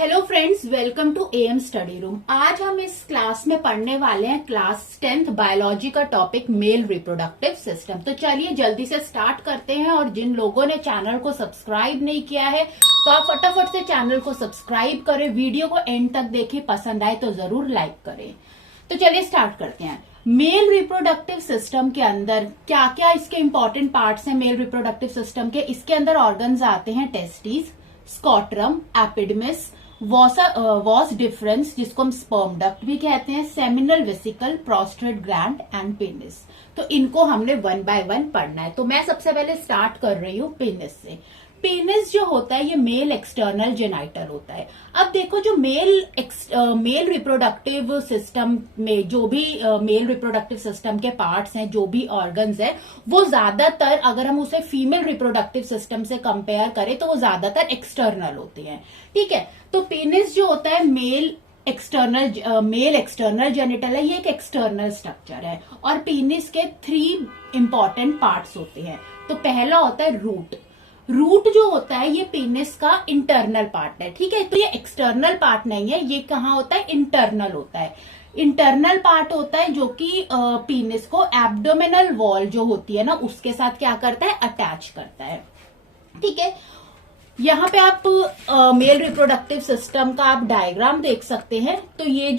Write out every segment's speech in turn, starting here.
Hello friends, welcome to AM study room. आज हम इस क्लास में पढ़ने वाले हैं क्लास 10th बायोलॉजी का टॉपिक मेल रिप्रोडक्टिव सिस्टम। तो चलिए जल्दी से स्टार्ट करते हैं। और जिन लोगों ने चैनल को सब्सक्राइब नहीं किया है तो आप फटाफट से चैनल को सब्सक्राइब करें, वीडियो को एंड तक देखें, पसंद आए तो जरूर लाइक करें। तो चलिए स्टार्ट करते हैं। मेल रिप्रोडक्टिव सिस्टम के अंदर क्या क्या इसके इंपॉर्टेंट पार्ट्स हैं मेल रिप्रोडक्टिव सिस्टम के। इसके अंदर ऑर्गन्स आते हैं टेस्टिस, स्कॉट्रम, एपिडमिस, वॉस डिफरेंस जिसको हम स्पर्म डक्ट भी कहते हैं, seminal vesicle, prostate gland and penis. तो इनको हमने वन बाय वन पढ़ना है। तो मैं सबसे पहले स्टार्ट कर रही हूँ पेनिस से। पेनिस जो होता है ये मेल एक्सटर्नल जेनाइटल होता है। अब देखो जो मेल रिप्रोडक्टिव सिस्टम में जो भी मेल रिप्रोडक्टिव सिस्टम के पार्ट्स हैं, जो भी ऑर्गन्स है, वो ज्यादातर अगर हम उसे फीमेल रिप्रोडक्टिव सिस्टम से कंपेयर करें तो वो ज्यादातर एक्सटर्नल होते हैं। ठीक है, तो पेनिस जो होता है मेल एक्सटर्नल जेनिटल है, ये एक एक्सटर्नल स्ट्रक्चर है। और पेनिस के 3 इंपॉर्टेंट पार्ट्स होते हैं। तो पहला होता है रूट जो होता है ये पेनिस का इंटरनल पार्ट है। ठीक है, तो ये एक्सटर्नल पार्ट नहीं है, ये कहाँ होता है, इंटरनल होता है। इंटरनल पार्ट होता है जो कि पेनिस को एब्डोमिनल वॉल जो होती है ना उसके साथ क्या करता है, अटैच करता है। ठीक है, यहाँ पे आप मेल रिप्रोडक्टिव सिस्टम का आप डायग्राम देख सकते हैं। तो ये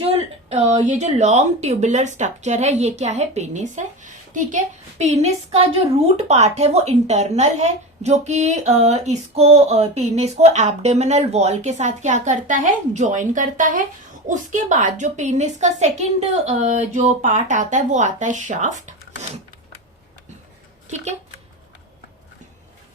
जो लॉन्ग ट्यूबुलर स्ट्रक्चर है ये क्या है, पेनिस है। ठीक है, पेनिस का जो रूट पार्ट है वो इंटरनल है, जो कि इसको पेनिस को एब्डोमिनल वॉल के साथ क्या करता है, ज्वाइन करता है। उसके बाद जो पेनिस का सेकंड जो पार्ट आता है वो आता है शाफ्ट। ठीक है,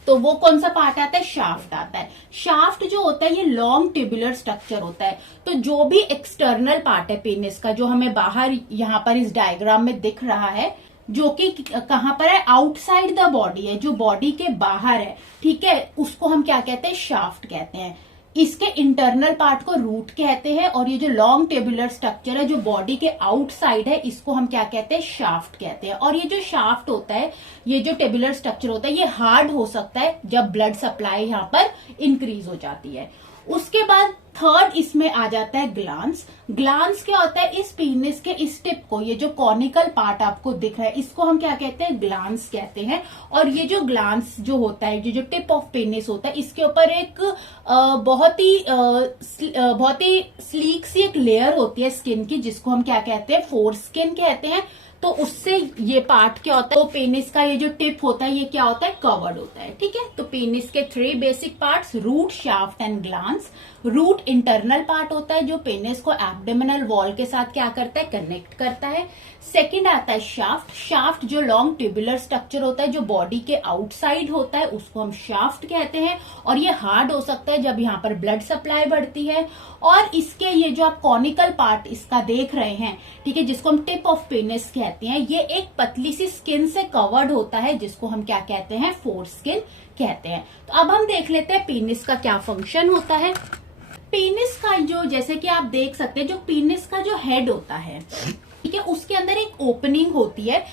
तो वो कौन सा पार्ट आता है, शाफ्ट आता है। शाफ्ट जो होता है ये लॉन्ग ट्यूबुलर स्ट्रक्चर होता है। तो जो भी एक्सटर्नल पार्ट है पेनिस का, जो हमें बाहर यहाँ पर इस डायग्राम में दिख रहा है, जो कि कहां पर है, आउटसाइड द बॉडी है, जो बॉडी के बाहर है। ठीक है, उसको हम क्या कहते हैं, शाफ्ट कहते हैं। इसके इंटरनल पार्ट को रूट कहते हैं। और ये जो लॉन्ग टेबुलर स्ट्रक्चर है जो बॉडी के आउटसाइड है, इसको हम क्या कहते हैं, शाफ्ट कहते हैं। और ये जो शाफ्ट होता है, ये जो टेबुलर स्ट्रक्चर होता है, ये हार्ड हो सकता है जब ब्लड सप्लाई यहाँ पर इंक्रीज हो जाती है। उसके बाद थर्ड इसमें आ जाता है ग्लांस। ग्लांस क्या होता है, इस पेनिस के इस टिप को, ये जो कॉनिकल पार्ट आपको दिख रहा है, इसको हम क्या कहते हैं, ग्लांस कहते हैं। और ये जो ग्लांस जो होता है, जो टिप ऑफ पेनिस होता है, इसके ऊपर एक बहुत ही स्लीक सी एक लेयर होती है स्किन की, जिसको हम क्या कहते हैं, फोर स्किन कहते हैं। तो उससे ये पार्ट क्या होता है, तो पेनिस का ये जो टिप होता है ये क्या होता है, कवर्ड होता है। ठीक है, तो पेनिस के 3 basic parts, root, shaft and glans. Root internal part होता है जो पेनिस को एब्डोमिनल वॉल के साथ क्या करता है, कनेक्ट करता है। सेकंड आता है शाफ्ट। शाफ्ट जो लॉन्ग ट्यूबुलर स्ट्रक्चर होता है जो बॉडी के आउटसाइड होता है, उसको हम शाफ्ट कहते हैं। और ये हार्ड हो सकता है जब यहाँ पर ब्लड सप्लाई बढ़ती है। और इसके ये जो आप कॉनिकल पार्ट इसका देख रहे हैं, ठीक है, जिसको हम टिप ऑफ पेनिस कहते हैं, ये एक पतली सी स्किन से कवर्ड होता है, जिसको हम क्या कहते हैं, फोर स्किन कहते हैं। तो अब हम देख लेते हैं पेनिस का क्या फंक्शन होता है। पेनिस का जो, जैसे कि आप देख सकते हैं, जो पेनिस का जो हेड होता है, ठीक है, उसके अंदर एक ओपनिंग होती है।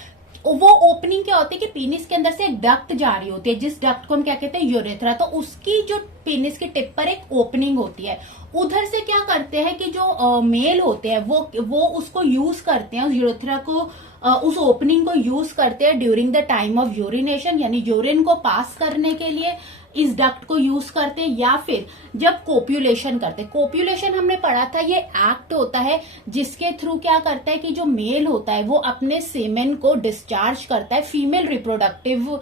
वो ओपनिंग क्या होती है कि पेनिस के अंदर से एक डक्ट जारी होती है, जिस डक्ट को हम क्या कहते हैं, यूरेथ्रा। तो उसकी जो पेनिस के टिप पर एक ओपनिंग होती है, उधर से क्या करते हैं कि जो मेल होते हैं वो उसको यूज करते हैं, उस यूरेथ्रा को, उस ओपनिंग को यूज करते हैं during the time of urination, यानी यूरिन को पास करने के लिए इस डक्ट को यूज करते हैं। या फिर जब कोप्यूलेशन करते हैं, कोप्यूलेशन हमने पढ़ा था, ये एक्ट होता है जिसके थ्रू क्या करता है कि जो मेल होता है वो अपने सेमेन को डिस्चार्ज करता है फीमेल रिप्रोडक्टिव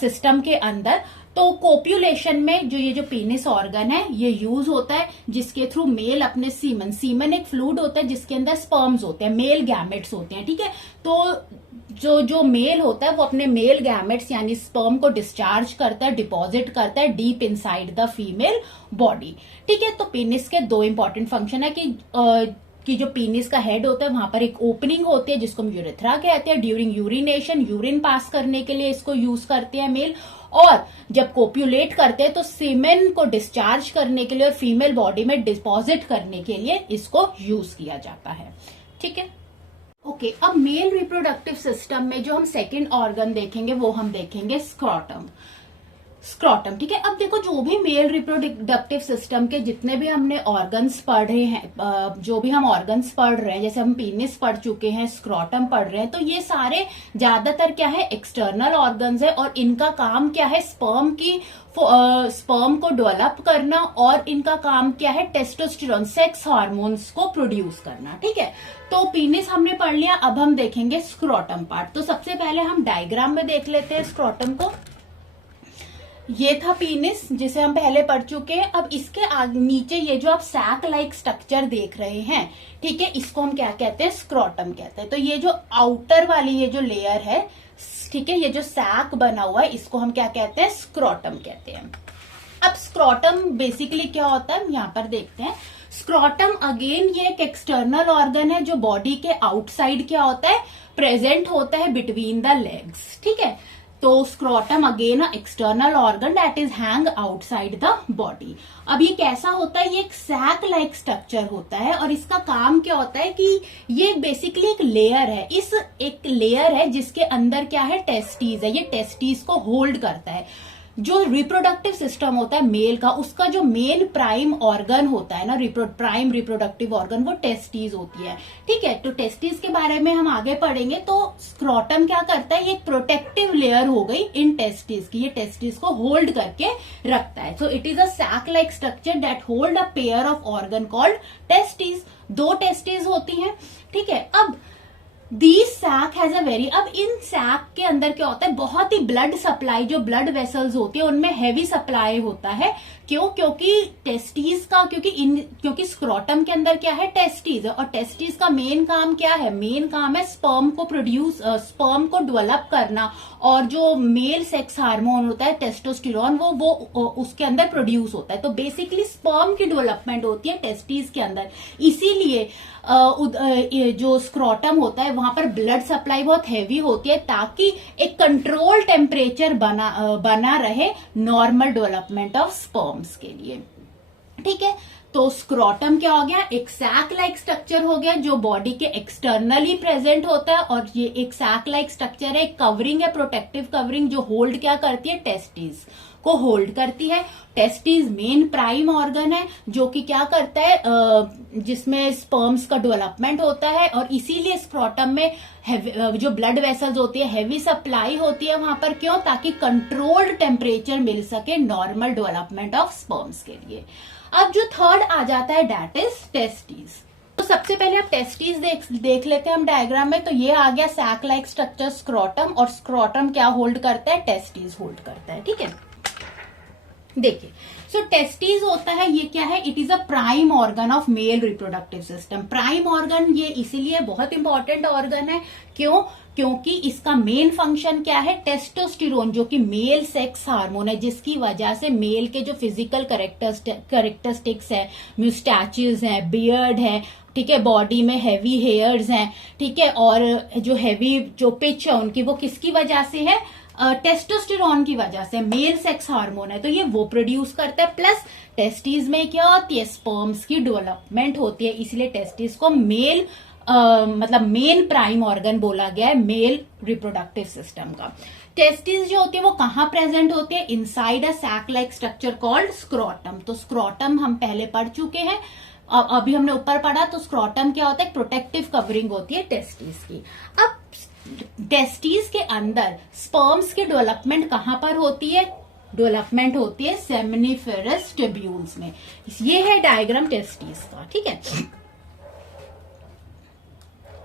सिस्टम के अंदर। तो कोप्यूलेशन में जो ये जो पेनिस ऑर्गन है ये यूज होता है, जिसके थ्रू मेल अपने सीमन एक फ्लूइड होता है जिसके अंदर स्पर्म्स होते हैं, मेल गैमेट्स होते हैं। ठीक है, तो जो मेल होता है वो अपने मेल गैमेट्स यानी स्पर्म को डिस्चार्ज करता है, डिपॉजिट करता है deep inside the female body. ठीक है, तो पेनिस के 2 इंपॉर्टेंट फंक्शन है कि जो पेनिस का हेड होता है वहां पर एक ओपनिंग होती है जिसको हम यूरेथ्रा कहते हैं। ड्यूरिंग यूरिनेशन, यूरिन पास करने के लिए इसको यूज करते हैं मेल। और जब कोप्यूलेट करते हैं तो सीमेन को डिस्चार्ज करने के लिए और फीमेल बॉडी में डिपॉजिट करने के लिए इसको यूज किया जाता है। ठीक है, ओके, अब मेल रिप्रोडक्टिव सिस्टम में जो हम सेकंड ऑर्गन देखेंगे वो हम देखेंगे स्क्रॉटम। स्क्रॉटम, ठीक है। अब देखो जो भी मेल रिप्रोडक्टिव सिस्टम के जितने भी हमने ऑर्गन्स पढ़े हैं, जो भी हम ऑर्गन्स पढ़ रहे हैं, जैसे हम पीनिस पढ़ चुके हैं, स्क्रॉटम पढ़ रहे हैं, तो ये सारे ज्यादातर क्या है, एक्सटर्नल ऑर्गन्स है और इनका काम क्या है, स्पर्म को डेवलप करना और इनका काम क्या है, टेस्टोस्टेरोन सेक्स हार्मोन्स को प्रोड्यूस करना, ठीक है। तो पीनिस हमने पढ़ लिया, अब हम देखेंगे स्क्रॉटम पार्ट। तो सबसे पहले हम डायग्राम में देख लेते हैं स्क्रॉटम को। ये था पीनिस जिसे हम पहले पढ़ चुके हैं। अब इसके नीचे ये जो आप सैक लाइक स्ट्रक्चर देख रहे हैं, ठीक है, इसको हम क्या कहते हैं, स्क्रॉटम कहते हैं। तो ये जो आउटर वाली ये जो लेयर है, ठीक है, ये जो सैक बना हुआ है, इसको हम क्या कहते हैं, स्क्रॉटम कहते हैं। अब स्क्रॉटम बेसिकली क्या होता है, हम यहाँ पर देखते हैं। स्क्रॉटम अगेन ये एक एक्सटर्नल ऑर्गन है जो बॉडी के आउटसाइड क्या होता है, प्रेजेंट होता है बिटवीन द लेग्स, ठीक है। तो scrotum again external organ that is hang outside the body. अब ये कैसा होता है, ये एक सैक लाइक स्ट्रक्चर होता है और इसका काम क्या होता है कि ये बेसिकली एक लेयर है, इस एक लेयर है जिसके अंदर क्या है, टेस्टीज है। ये टेस्टीज को होल्ड करता है। जो रिप्रोडक्टिव सिस्टम होता है मेल का, उसका जो मेन प्राइम ऑर्गन होता है ना, प्राइम रिप्रोडक्टिव ऑर्गन, वो टेस्टीज होती है, ठीक है। तो टेस्टीज के बारे में हम आगे पढ़ेंगे। तो स्क्रॉटम क्या करता है, ये एक प्रोटेक्टिव लेयर हो गई इन टेस्टीज की, ये टेस्टीज को होल्ड करके रखता है। So it is a sac like structure that hold a pair of organ called testes. 2 testes होती हैं, ठीक है। अब These sac has a very, अब इन सैक के अंदर क्या होता है, बहुत ही ब्लड सप्लाई, जो ब्लड वेसल्स होती है उनमें हैवी सप्लाई होता है। क्यों, क्योंकि टेस्टीज का, क्योंकि स्क्रॉटम के अंदर क्या है, टेस्टीज है और टेस्टीज का मेन काम क्या है, मेन काम है स्पर्म को प्रोड्यूस, स्पर्म को डेवलप करना और जो मेल सेक्स हार्मोन होता है टेस्टोस्टेरोन, वो उसके अंदर प्रोड्यूस होता है। तो बेसिकली स्पर्म की डेवलपमेंट होती है टेस्टीज के अंदर। इसीलिए जो स्क्रॉटम होता है वहां पर ब्लड सप्लाई बहुत हैवी होती है ताकि एक कंट्रोल टेम्परेचर बना रहे नॉर्मल डेवलपमेंट ऑफ स्पर्म्स के लिए, ठीक है। तो स्क्रॉटम क्या हो गया, एक सैक लाइक स्ट्रक्चर हो गया जो बॉडी के एक्सटर्नली प्रेजेंट होता है और ये एक सैक लाइक स्ट्रक्चर है, एक कवरिंग है, प्रोटेक्टिव कवरिंग, जो होल्ड क्या करती है, टेस्टीज को होल्ड करती है। टेस्टीज मेन प्राइम ऑर्गन है जो कि क्या करता है, जिसमें स्पर्म्स का डेवलपमेंट होता है और इसीलिए स्क्रॉटम में जो ब्लड वेसल्स होती है, हैवी सप्लाई होती है वहां पर। क्यों, ताकि कंट्रोल्ड टेम्परेचर मिल सके नॉर्मल डेवलपमेंट ऑफ स्पर्म्स के लिए। अब जो थर्ड आ जाता है दैट इज टेस्टीज। तो सबसे पहले आप टेस्टीज देख लेते हैं हम डायग्राम में। तो ये आ गया सैक लाइक स्ट्रक्चर स्क्रॉटम, और स्क्रॉटम क्या होल्ड करता है, टेस्टीज होल्ड करता है, ठीक है। देखिए, सो टेस्टीज होता है, ये क्या है, it is a prime organ of male reproductive system. Prime organ ये इसीलिए बहुत इंपॉर्टेंट ऑर्गन है, क्यों, क्योंकि इसका मेन फंक्शन क्या है, टेस्टोस्टेरोन जो कि मेल सेक्स हार्मोन है, जिसकी वजह से मेल के जो फिजिकल करेक्टरिस्टिक्स है, म्यूस्टैचेस है, बियर्ड है, ठीक है, बॉडी में हैवी हेयर्स हैं, ठीक है, और जो हैवी जो पिच है उनकी, वो किसकी वजह से है, टेस्टोस्टेरोन की वजह से, मेल सेक्स हार्मोन है तो ये वो प्रोड्यूस करता है। प्लस टेस्टीज में क्या होती है, स्पर्म्स की डेवलपमेंट होती है, इसलिए टेस्टीज को मेल मतलब मेन प्राइम ऑर्गन बोला गया है मेल रिप्रोडक्टिव सिस्टम का। टेस्टिस जो होती है वो कहाँ प्रेजेंट होती है, inside a sac like structure called scrotum. तो स्क्रॉटम हम पहले पढ़ चुके हैं, अभी हमने ऊपर पढ़ा। तो स्क्रॉटम क्या होता है, प्रोटेक्टिव कवरिंग होती है टेस्टिस की। अब टेस्टिस के अंदर स्पर्म्स के डेवलपमेंट कहां पर होती है, डेवलपमेंट होती है सेमिनिफेरस ट्यूब्यूल्स में। ये है डायग्राम टेस्टिस का, ठीक है।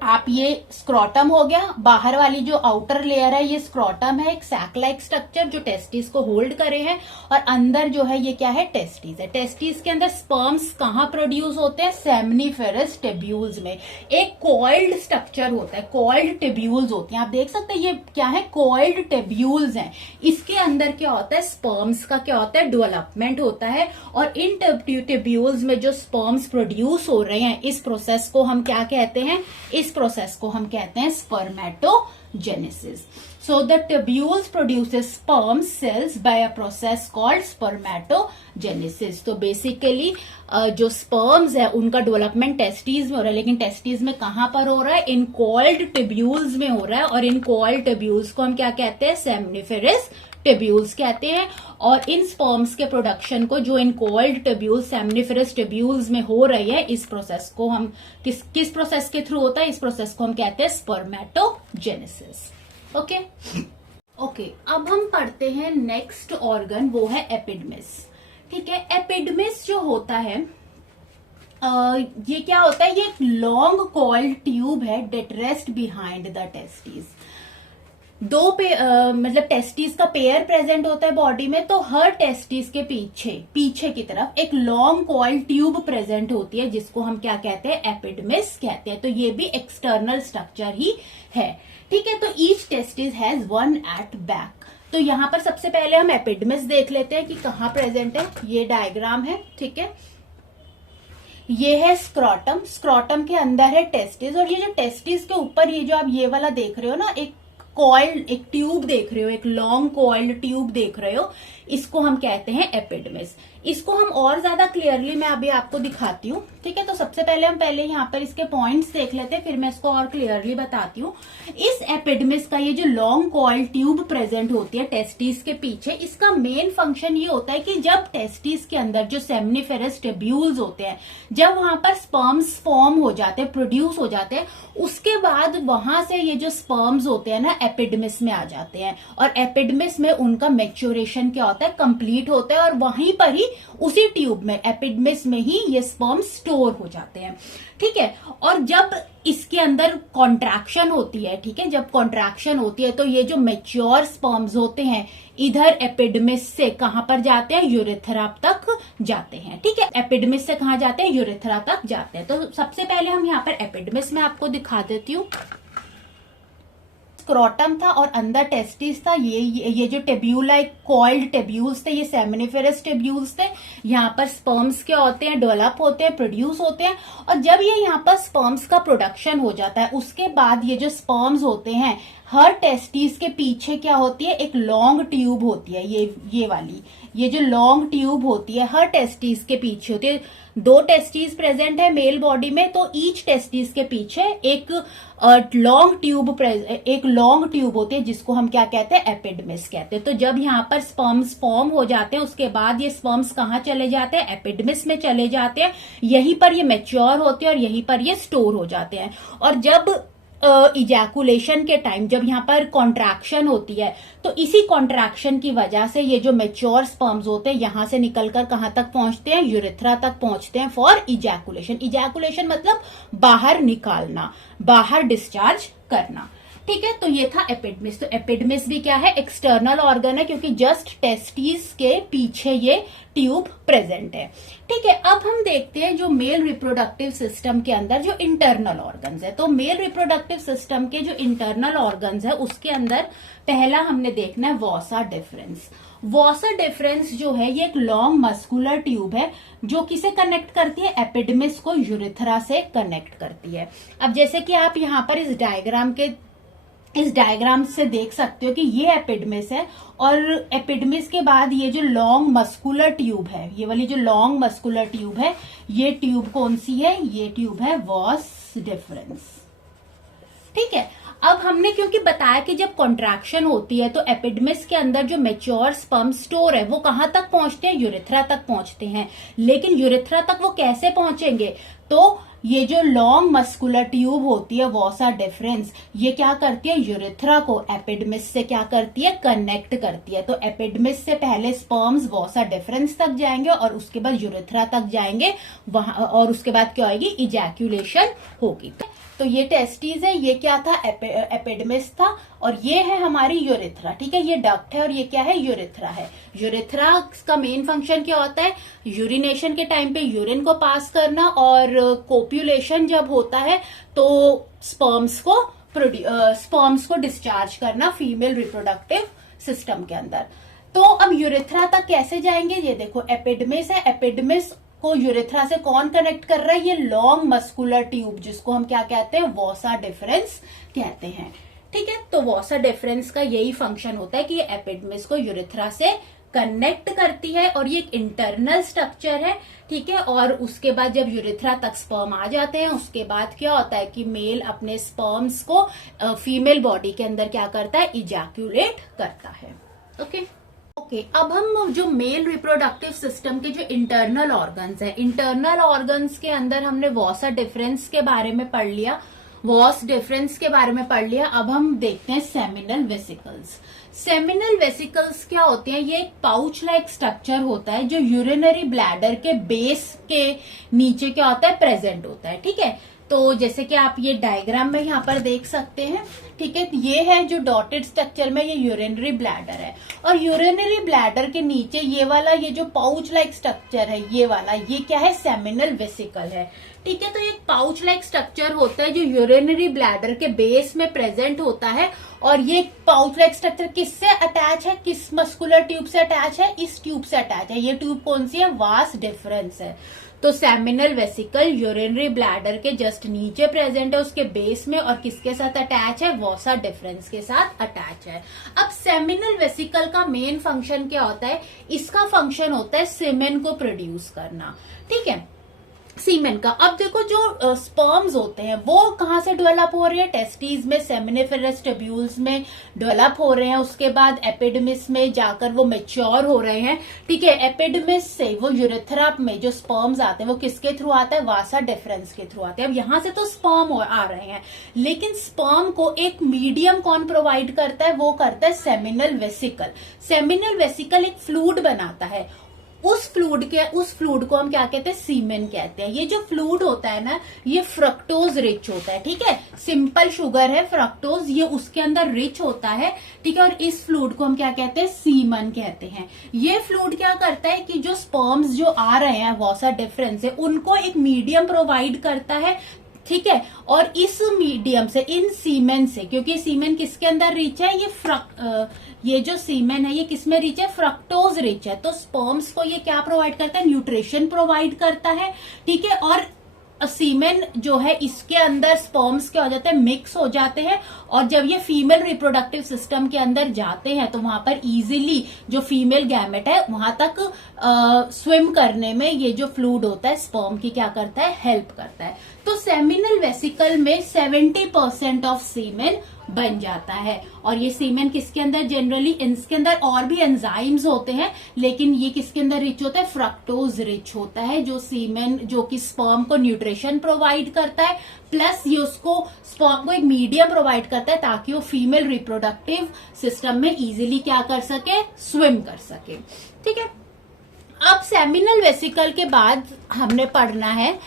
आप ये स्क्रॉटम हो गया, बाहर वाली जो आउटर लेयर है ये स्क्रॉटम है, एक सैक लाइक स्ट्रक्चर जो टेस्टिस को होल्ड करे हैं, और अंदर जो है ये क्या है, टेस्टिस है। टेस्टिस के अंदर स्पर्म्स कहाँ प्रोड्यूस होते हैं, सेमिनिफेरस टेब्यूल्स में। एक कॉइल्ड स्ट्रक्चर होता है, कॉइल्ड टेब्यूल्स होते हैं, आप देख सकते हैं ये क्या है, कॉइल्ड टेब्यूल्स हैं। इसके अंदर क्या होता है, स्पर्म्स का क्या होता है, डेवलपमेंट होता है, और इन टेब्यूल्स में जो स्पर्म्स प्रोड्यूस हो रहे हैं, इस प्रोसेस को हम क्या कहते हैं, इस प्रोसेस को हम कहते हैं spermatogenesis. So the tubules produces sperm cells by a process called spermatogenesis. तो बेसिकली जो स्पर्म्स है उनका डेवलपमेंट टेस्टीज में हो रहा है, लेकिन टेस्टीज में कहां पर हो रहा है? इन कॉल्ड ट्यूब्यूल्स में हो रहा है, और इन कॉल्ड ट्यूब्यूल्स को हम क्या कहते हैं? सेमनिफेरस ट्यूब्यूल्स कहते हैं। और इन स्पर्म्स के प्रोडक्शन को जो इन कॉल्ड ट्यूब्यूल्स सेमनिफेरस ट्यूब्यूल्स में हो रही है, इस प्रोसेस को हम किस प्रोसेस के थ्रू होता है? इस प्रोसेस को हम कहते हैं स्पर्मेटोजेनेसिस। ओके, अब हम पढ़ते हैं नेक्स्ट ऑर्गन, वो है एपिडमिस। ठीक है, एपिडमिस जो होता है ये क्या होता है? ये एक लॉन्ग कॉइल्ड ट्यूब है that rest behind the testis. मतलब टेस्टिस का पेयर प्रेजेंट होता है बॉडी में, तो हर टेस्टिस के पीछे की तरफ एक लॉन्ग कॉइल ट्यूब प्रेजेंट होती है, जिसको हम क्या कहते हैं? एपिडमिस कहते हैं। तो ये भी एक्सटर्नल स्ट्रक्चर ही है। ठीक है, तो each testis has one at back. तो यहां पर सबसे पहले हम एपिडमिस देख लेते हैं कि कहां प्रेजेंट है। ये डायग्राम है, ठीक है। ये है स्क्रॉटम, स्क्रॉटम के अंदर है टेस्टिस, और ये जो टेस्टिस के ऊपर ये जो आप ये वाला देख रहे हो ना, एक कॉइल्ड, एक ट्यूब देख रहे हो, एक लॉन्ग कॉइल्ड ट्यूब देख रहे हो, इसको हम कहते हैं एपिडमिस। इसको हम और ज्यादा क्लियरली मैं अभी आपको दिखाती हूँ। ठीक है, तो सबसे पहले हम यहाँ पर इसके पॉइंट्स देख लेते हैं, फिर मैं इसको और क्लियरली बताती हूँ। इस एपिडमिस का ये जो लॉन्ग कॉइल ट्यूब प्रेजेंट होती है टेस्टिस के पीछे, इसका मेन फंक्शन ये होता है कि जब टेस्टिस के अंदर जो सेमनिफेरस ट्यूब्यूल्स होते हैं, जब वहां पर स्पर्म्स फॉर्म हो जाते हैं, प्रोड्यूस हो जाते हैं, उसके बाद वहां से ये जो स्पर्म्स होते हैं ना, एपिडमिस में आ जाते हैं, और एपिडमिस में उनका मैच्योरेशन क्या होता है? कंप्लीट होता है, और वहीं पर ही उसी ट्यूब में, एपिडमिस में ही ये स्पर्म स्टोर हो जाते हैं। ठीक है, और जब इसके अंदर कॉन्ट्रैक्शन होती है, ठीक है, जब कॉन्ट्रैक्शन होती है तो ये जो मैच्योर स्पर्म्स होते हैं इधर एपिडमिस से कहां पर जाते हैं? यूरेथ्रा तक जाते हैं। ठीक है, एपिडमिस से कहां जाते हैं? यूरेथ्रा तक जाते हैं। तो सबसे पहले हम यहाँ पर एपिडमिस में आपको दिखा देती हूँ। स्क्रॉटम था और अंदर टेस्टिस था। ये जो टेब्यूला, कॉइल्ड टेब्यूल्स थे, ये सेमिनिफेरस टेब्यूल्स थे। यहाँ पर स्पर्म्स क्या होते हैं? डेवलप होते हैं, प्रोड्यूस होते हैं, और जब ये यहाँ पर स्पर्म्स का प्रोडक्शन हो जाता है, उसके बाद ये जो स्पर्म्स होते हैं, हर टेस्टिस के पीछे क्या होती है? एक लॉन्ग ट्यूब होती है, ये वाली, ये जो लॉन्ग ट्यूब होती है हर टेस्टिस के पीछे होती है। 2 टेस्टिस प्रेजेंट है मेल बॉडी में, तो ईच टेस्टिस के पीछे एक लॉन्ग ट्यूब होती है, जिसको हम क्या कहते हैं? एपिडमिस कहते हैं। तो जब यहाँ पर स्पर्म्स फॉर्म हो जाते हैं, उसके बाद ये स्पर्म्स कहाँ चले जाते हैं? एपिडमिस में चले जाते हैं। यहीं पर ये मैच्योर होते हैं और यहीं पर ये स्टोर हो जाते हैं। और जब इजैकुलेशन के टाइम, जब यहाँ पर कॉन्ट्रैक्शन होती है, तो इसी कॉन्ट्रैक्शन की वजह से ये जो मैच्योर स्पर्म्स होते हैं यहां से निकलकर कहां तक पहुंचते हैं? यूरेथ्रा तक पहुंचते हैं फॉर इजैकुलेशन। इजैकुलेशन मतलब बाहर निकालना, बाहर डिस्चार्ज करना। ठीक है, तो ये था एपिडमिस। तो एपिडमिस भी क्या है? एक्सटर्नल ऑर्गन है, क्योंकि जस्ट टेस्टिस के पीछे ये ट्यूब प्रेजेंट है। ठीक है, अब हम देखते हैं जो मेल रिप्रोडक्टिव सिस्टम के अंदर जो इंटरनल ऑर्गन्स है। तो मेल रिप्रोडक्टिव सिस्टम के जो इंटरनल ऑर्गन्स है, उसके अंदर पहला हमने देखना है वॉसा डिफरेंस। वॉसा डिफरेंस जो है, ये एक लॉन्ग मस्कुलर ट्यूब है, जो किसे कनेक्ट करती है? एपिडमिस को यूरेथ्रा से कनेक्ट करती है। अब जैसे कि आप यहाँ पर इस डायग्राम से देख सकते हो कि ये एपिडमिस है, और एपिडमिस के बाद ये जो लॉन्ग मस्कुलर ट्यूब है, ये वाली जो लॉन्ग मस्कुलर ट्यूब है, ये ट्यूब कौन सी है? ये ट्यूब है वॉस डिफरेंस। ठीक है, अब हमने क्योंकि बताया कि जब कॉन्ट्रैक्शन होती है तो एपिडमिस के अंदर जो मैच्योर स्पर्म स्टोर है वो कहां तक पहुंचते हैं? यूरेथ्रा तक पहुंचते हैं। लेकिन यूरेथ्रा तक वो कैसे पहुंचेंगे? तो ये जो लॉन्ग मस्कुलर ट्यूब होती है वॉसा डिफरेंस, ये क्या करती है? यूरेथ्रा को एपिडमिस से क्या करती है? कनेक्ट करती है। तो एपिडमिस से पहले स्पर्म्स वॉसा डिफरेंस तक जाएंगे और उसके बाद यूरेथ्रा तक जाएंगे वहां, और उसके बाद क्या होगी? इजैक्यूलेशन होगी। तो ये टेस्टिस है, ये क्या था? एपिडमिस था, और ये है हमारी यूरेथ्रा। ठीक है, ये डक्ट है और ये क्या है? यूरेथ्रा है। यूरेथ्रा का मेन फंक्शन क्या होता है? यूरिनेशन के टाइम पे यूरिन को पास करना, और कोप्यूलेशन जब होता है तो स्पर्म्स को डिस्चार्ज करना फीमेल रिप्रोडक्टिव सिस्टम के अंदर। तो अब यूरेथ्रा तक कैसे जाएंगे? ये देखो, एपिडमिस है, एपिडमिस को यूरेथ्रा से कौन कनेक्ट कर रहा है? ये लॉन्ग मस्कुलर ट्यूब, जिसको हम क्या कहते हैं? वॉसा डिफरेंस कहते हैं। ठीक है। तो वॉसा डिफरेंस का यही फंक्शन होता है कि ये एपिडमिस को यूरेथ्रा से कनेक्ट करती है और ये एक इंटरनल स्ट्रक्चर है, ठीक है। और उसके बाद जब यूरेथ्रा तक स्पर्म आ जाते हैं, उसके बाद क्या होता है कि मेल अपने स्पर्म्स को फीमेल बॉडी के अंदर क्या करता है, इजैक्यूलेट करता है। ओके, अब हम जो मेल रिप्रोडक्टिव सिस्टम के जो इंटरनल ऑर्गन्स है, इंटरनल ऑर्गन्स के अंदर हमने वॉसा डिफरेंस के बारे में पढ़ लिया, वॉस डिफरेंस के बारे में पढ़ लिया। अब हम देखते हैं सेमिनल वेसिकल्स। सेमिनल वेसिकल्स क्या होते हैं, ये एक पाउच लाइक स्ट्रक्चर होता है जो यूरिनरी ब्लैडर के बेस के नीचे क्या होता है, प्रेजेंट होता है, ठीक है। तो जैसे कि आप ये डायग्राम में यहाँ पर देख सकते हैं, ठीक है। ये है जो डॉटेड स्ट्रक्चर में ये यूरिनरी ब्लैडर है, और यूरिनरी ब्लैडर के नीचे ये वाला ये जो पाउच लाइक स्ट्रक्चर है, ये वाला ये क्या है, सेमिनल वेसिकल है, ठीक है। तो एक पाउच लाइक स्ट्रक्चर होता है जो यूरिनरी ब्लैडर के बेस में प्रेजेंट होता है, और ये पाउच लाइक स्ट्रक्चर किससे अटैच है, किस मस्कुलर ट्यूब से अटैच है, इस ट्यूब से अटैच है। ये ट्यूब कौन सी है, वास डिफरेंस है। तो सेमिनल वेसिकल यूरिनरी ब्लैडर के जस्ट नीचे प्रेजेंट है, उसके बेस में, और किसके साथ अटैच है, वॉसा डिफरेंस के साथ अटैच है। अब सेमिनल वेसिकल का मेन फंक्शन क्या होता है, इसका फंक्शन होता है सीमेन को प्रोड्यूस करना, ठीक है, सीमेन का। अब देखो जो स्पर्म्स होते हैं वो कहाँ से डेवलप हो रहे हैं, टेस्टिस में, सेमिनिफेरस ट्यूब्यूल्स में डेवलप हो रहे हैं, उसके बाद एपिडमिस में जाकर वो मैच्योर हो रहे हैं, ठीक है। एपिडमिस से वो यूरेथ्रा में जो स्पर्म्स आते हैं वो किसके थ्रू आते हैं, वासा डिफरेंस के थ्रू आते हैं। अब यहां से तो स्पर्म आ रहे हैं, लेकिन स्पर्म को एक मीडियम कौन प्रोवाइड करता है, वो करता है सेमिनल वेसिकल। सेमिनल वेसिकल एक फ्लूइड बनाता है, उस फ्लूइड को हम क्या कहते हैं, सीमेन कहते हैं। ये जो फ्लूइड होता है ना, ये फ्रक्टोज रिच होता है, ठीक है। सिंपल शुगर है फ्रक्टोज, ये उसके अंदर रिच होता है, ठीक है। और इस फ्लूइड को हम क्या कहते हैं, सीमन कहते हैं। ये फ्लूइड क्या करता है कि जो स्पर्म्स जो आ रहे हैं वॉसा डिफरेंस से, उनको एक मीडियम प्रोवाइड करता है, ठीक है। और इस मीडियम से, इन सीमेन से, क्योंकि सीमेन किसके अंदर रिच है, ये जो सीमेन है ये किसमें रिच है, फ्रक्टोज रिच है। तो स्पर्म्स को ये क्या प्रोवाइड करता है, न्यूट्रिशन प्रोवाइड करता है, ठीक है। और सीमेन जो है इसके अंदर स्पर्म्स क्या हो जाते हैं, मिक्स हो जाते हैं, और जब ये फीमेल रिप्रोडक्टिव सिस्टम के अंदर जाते हैं तो वहां पर इजीली जो फीमेल गैमेट है वहां तक स्विम करने में ये जो फ्लूइड होता है स्पर्म की क्या करता है, हेल्प करता है। तो सेमिनल वेसिकल में 70% ऑफ सीमेन बन जाता है, और ये सीमेन किसके अंदर, जनरली इसके अंदर और भी एंजाइम्स होते हैं, लेकिन ये किसके अंदर रिच होता है, फ्रक्टोज रिच होता है, जो सीमेन जो कि स्पर्म को न्यूट्रिशन प्रोवाइड करता है, प्लस ये उसको स्पर्म को एक मीडियम प्रोवाइड करता है ताकि वो फीमेल रिप्रोडक्टिव सिस्टम में इजीली क्या कर सके, स्विम कर सके, ठीक है। अब सेमिनल वेसिकल के बाद हमने पढ़ना है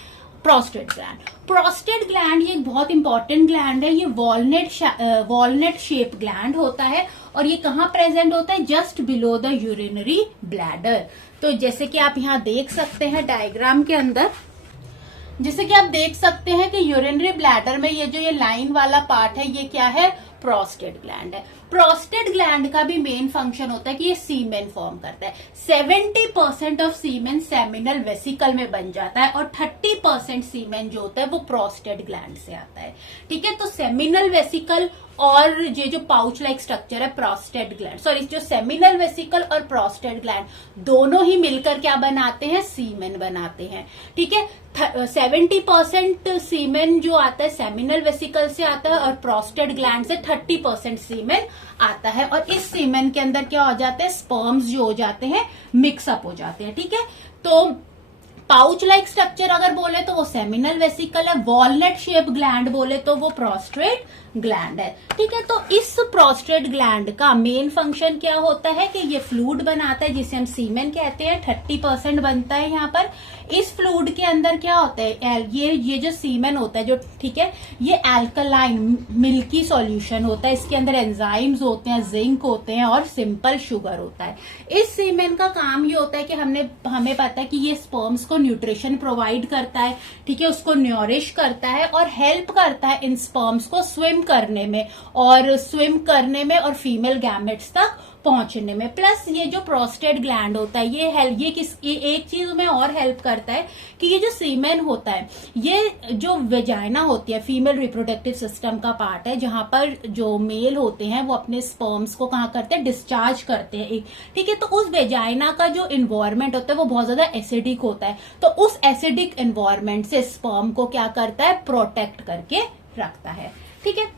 प्रोस्टेट ग्लैंड। प्रोस्टेट ग्लैंड ये एक बहुत इंपॉर्टेंट ग्लैंड है, ये वॉलनट शेप ग्लैंड होता है, और ये कहाँ प्रेजेंट होता है, just below the urinary bladder. तो जैसे कि आप यहाँ देख सकते हैं डायग्राम के अंदर, जैसे कि आप देख सकते हैं कि यूरिनरी ब्लैडर में ये जो ये लाइन वाला पार्ट है, ये क्या है, प्रोस्टेट ग्लैंड है। प्रोस्टेट ग्लैंड का भी मेन फंक्शन होता है कि ये सीमेन फॉर्म करता है। 70% ऑफ सीमेन सेमिनल वेसिकल में बन जाता है, और 30% सीमेन जो होता है वो प्रोस्टेट ग्लैंड से आता है, ठीक है। तो सेमिनल वेसिकल और ये जो पाउच लाइक स्ट्रक्चर है प्रोस्टेट ग्लैंड, सॉरी जो सेमिनल वेसिकल और प्रोस्टेट ग्लैंड दोनों ही मिलकर क्या बनाते हैं, सीमेन बनाते हैं, ठीक है। 70% सीमेन जो आता है सेमिनल वेसिकल से आता है, और प्रोस्टेट ग्लैंड से 30% सीमेन आता है, और इस सीमेन के अंदर क्या हो जाते हैं, स्पर्म्स जो हो जाते हैं मिक्सअप हो जाते हैं, ठीक है। तो पाउच लाइक स्ट्रक्चर अगर बोले तो वो सेमिनल वेसिकल है, वॉलनट शेप ग्लैंड बोले तो वो प्रोस्टेट ग्लैंड है, ठीक है। तो इस प्रोस्टेट ग्लैंड का मेन फंक्शन क्या होता है कि ये फ्लूइड बनाता है जिसे हम सीमेन कहते हैं, 30% बनता है यहाँ पर। इस फ्लूइड के अंदर क्या होता है, ये जो सीमेन होता है जो, ठीक है, ये अल्कलाइन मिल्की सॉल्यूशन होता है, इसके अंदर एंजाइम्स होते हैं, जिंक होते हैं, और सिंपल शुगर होता है। इस सीमेन का काम ये होता है कि हमें पता है कि ये स्पर्म्स को न्यूट्रिशन प्रोवाइड करता है, ठीक है, उसको न्यूरिश करता है और हेल्प करता है इन स्पर्म्स को स्विम करने में और फीमेल गैमेट्स तक पहुंचने में। प्लस ये जो प्रोस्टेट ग्लैंड होता है ये एक चीज में और हेल्प करता है कि ये जो सीमेन होता है, ये जो वेजाइना होती है, फीमेल रिप्रोडक्टिव सिस्टम का पार्ट है, जहां पर जो मेल होते हैं वो अपने स्पर्म्स को कहाँ करते हैं, डिस्चार्ज करते हैं एक, ठीक है। तो उस वेजाइना का जो इन्वायरमेंट होता है वो बहुत ज्यादा एसिडिक होता है, तो उस एसिडिक इन्वायरमेंट से स्पर्म को क्या करता है, प्रोटेक्ट करके रखता है, ठीक है।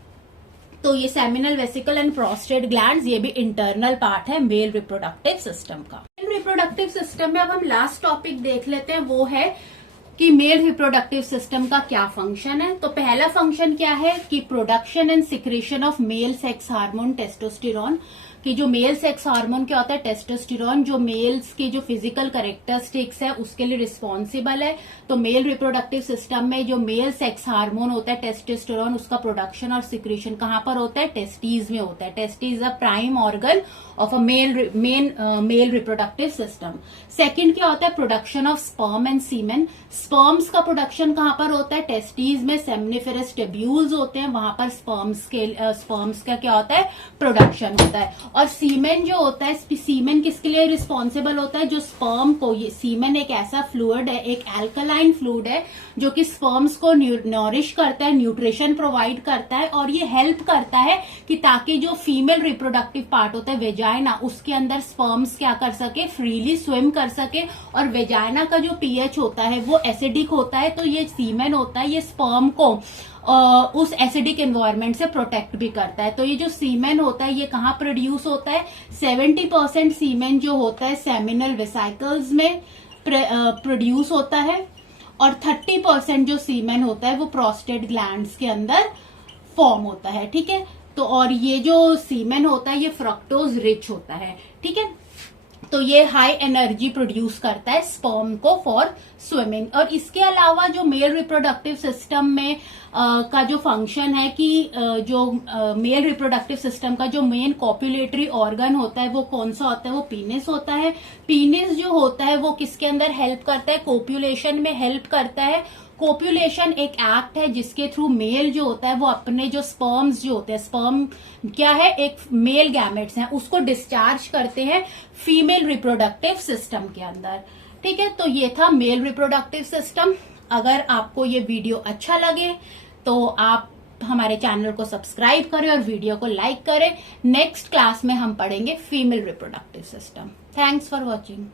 तो ये seminal vesicle and prostate glands, ये भी इंटरनल पार्ट है मेल रिप्रोडक्टिव सिस्टम का। मेल रिप्रोडक्टिव सिस्टम में अब हम लास्ट टॉपिक देख लेते हैं, वो है कि मेल रिप्रोडक्टिव सिस्टम का क्या फंक्शन है। तो पहला फंक्शन क्या है कि production and secretion of male sex hormone testosterone, कि जो मेल सेक्स हार्मोन क्या होता है, टेस्टोस्टेरोन, जो मेल्स के जो फिजिकल कैरेक्टरिस्टिक्स है उसके लिए रिस्पॉन्सिबल है। तो मेल रिप्रोडक्टिव सिस्टम में जो मेल सेक्स हार्मोन होता है टेस्टोस्टेरोन, उसका प्रोडक्शन और सिक्रेशन कहाँ पर होता है, टेस्टीज में होता है। Testes a prime organ of a male reproductive system. Second क्या होता है, production of sperm and semen. Sperms का प्रोडक्शन कहाँ पर होता है, टेस्टीज में सेमनिफेरस टेब्यूल्स होते हैं, वहां पर स्पर्म्स का क्या होता है, प्रोडक्शन होता है। और सीमेन जो होता है, सीमेन किसके लिए रिस्पॉन्सिबल होता है, जो स्पर्म को, ये सीमेन एक ऐसा फ्लूइड है, एक एल्कलाइन फ्लूइड है जो कि स्पर्म्स को नॉरिश करता है, न्यूट्रिशन प्रोवाइड करता है, और ये हेल्प करता है कि ताकि जो फीमेल रिप्रोडक्टिव पार्ट होता है वेजाइना, उसके अंदर स्पर्म्स क्या कर सके, फ्रीली स्विम कर सके। और वेजाइना का जो पीएच होता है वो एसिडिक होता है, तो ये सीमेन होता है, ये स्पर्म को उस एसिडिक एनवायरनमेंट से प्रोटेक्ट भी करता है। तो ये जो सीमेन होता है ये कहाँ प्रोड्यूस होता है, 70% सीमेन जो होता है सेमिनल वेसिकल्स में प्रोड्यूस होता है, और 30% जो सीमेन होता है वो प्रोस्टेट ग्लैंड्स के अंदर फॉर्म होता है, ठीक है। तो और ये जो सीमेन होता है ये फ्रक्टोज रिच होता है, ठीक है। तो ये हाई एनर्जी प्रोड्यूस करता है स्पर्म को फॉर स्विमिंग। और इसके अलावा जो मेल रिप्रोडक्टिव सिस्टम में का जो फंक्शन है कि जो मेल रिप्रोडक्टिव सिस्टम का जो मेन कॉपुलेटरी ऑर्गन होता है वो कौन सा होता है, वो पीनिस होता है। पीनिस जो होता है वो किसके अंदर हेल्प करता है, कोपुलेशन में हेल्प करता है। कोपुलेशन एक एक्ट है जिसके थ्रू मेल जो होता है वो अपने जो स्पर्म्स जो होते हैं, स्पर्म क्या है, एक मेल गैमेट्स हैं, उसको डिस्चार्ज करते हैं फीमेल रिप्रोडक्टिव सिस्टम के अंदर, ठीक है। तो ये था मेल रिप्रोडक्टिव सिस्टम। अगर आपको ये वीडियो अच्छा लगे तो आप हमारे चैनल को सब्सक्राइब करें और वीडियो को लाइक करें। नेक्स्ट क्लास में हम पढ़ेंगे female reproductive system. Thanks for watching.